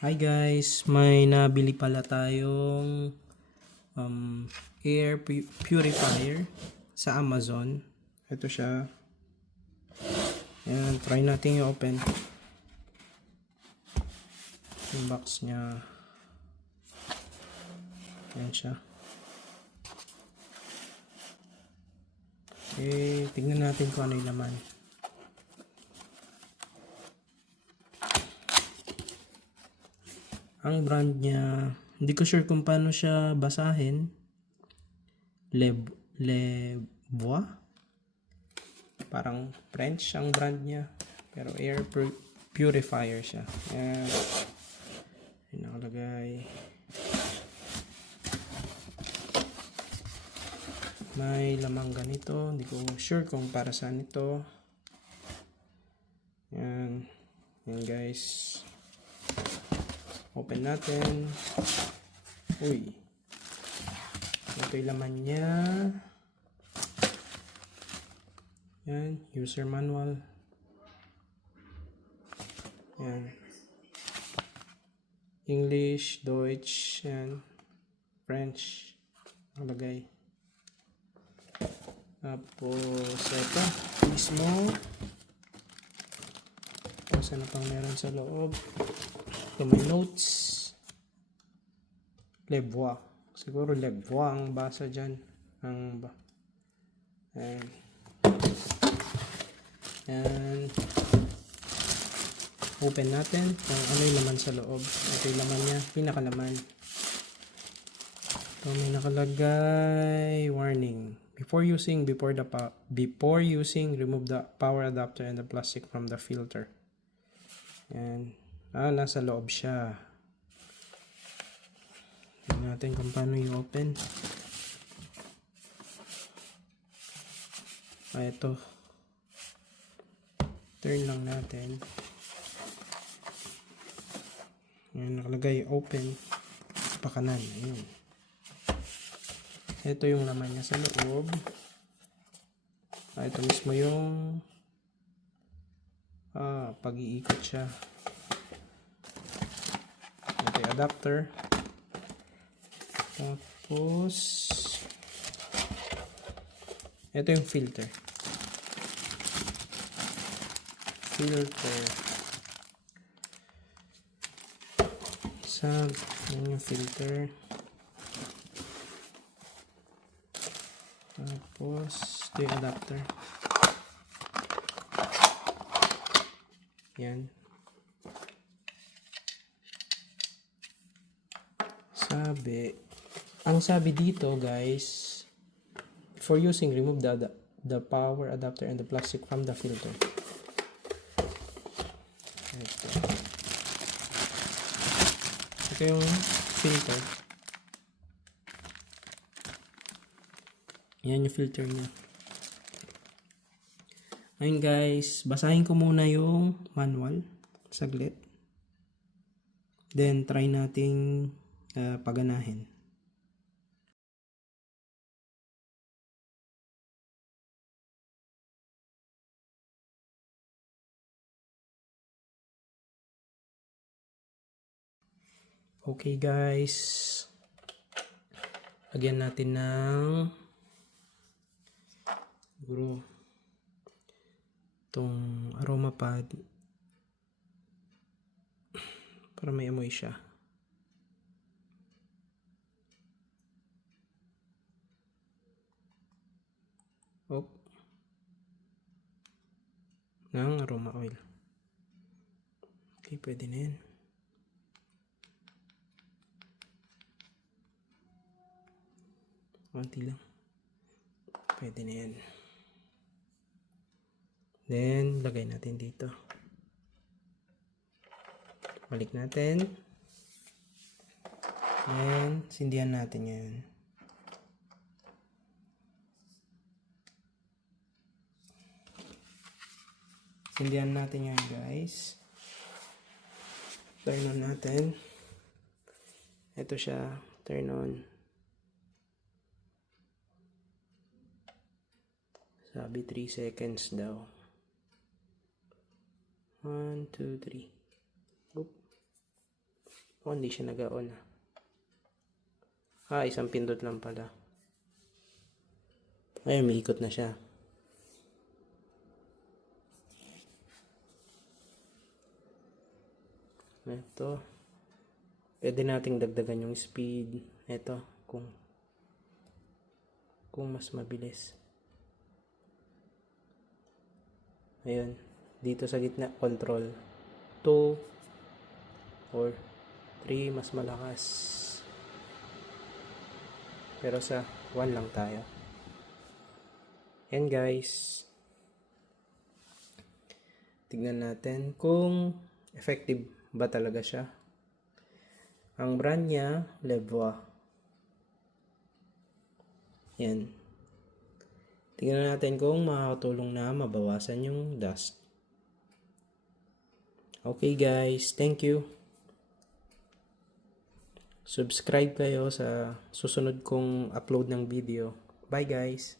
Hi guys, may nabili pala tayong air purifier sa Amazon. Ito siya. Ayan, try natin i-open yung box niya. Ayan siya. Okay, tignan natin kung ano yung laman. Ang brand niya, hindi ko sure kung paano siya basahin. Levois. Parang French ang brand niya. Pero air purifier siya. Ayan. Ayan nakalagay. May lamang ganito. Hindi ko sure kung para saan ito. Ayan. Ayan guys. Open natin. Uy. Ito yung laman niya. Yan. User manual. Yan. English, Deutsch, yan. French. Nakalagay. Tapos, ito. Mismo. Tapos, ano pang meron sa loob. Ito may notes. Levois. Siguro Levois ang basa dyan. Ayan. Ayan. Open natin kung ano yung laman sa loob. Ito yung laman niya. Pinakalaman. Ito may nakalagay. Warning. Before using, remove the power adapter and the plastic from the filter. Ayan. Nasa loob siya. Tignan natin kung paano i-open. Ito. Turn lang natin. Ayan, nakalagay open. Pakanan. Ayan. Ito yung laman niya sa loob. Ito mismo yung pag-iikot siya. Ito yung adapter. Tapos ito yung filter. Yan yung filter. Tapos ito yung adapter. Yan. Ang sabi dito guys, before using, remove the power adapter and the plastic from the filter. Ito yung filter. Yan yung filter niya. Ayun guys, basahin ko muna yung manual. Saglit. Then try nating paganahin. Okay guys. Lagyan natin ng siguro itong aroma pad para may amoy siya. Ng aroma oil. Okay, pwede na yan. Konti lang. Pwede na yan. Then, lagay natin dito. Balik natin. Then, sindihan natin yan. Sindihan natin yan guys. Turn on natin. Ito siya. Turn on. Sabi 3 seconds daw. 1, 2, 3. Oop. Oh, hindi siya nag-on. Isang pindot lang pala. Ayun, may ikot na siya. Ito. Pwede nating dagdagan yung speed. Ito, kung mas mabilis. Ayun. Dito sa gitna, control 2 or 3, mas malakas. Pero sa 1 lang tayo. Yan guys. Tignan natin kung effective ba talaga siya. Ang brand niya, Levoa. Yan. Tignan natin kung makakatulong na mabawasan yung dust. Okay guys, thank you. Subscribe kayo sa susunod kong upload ng video. Bye guys!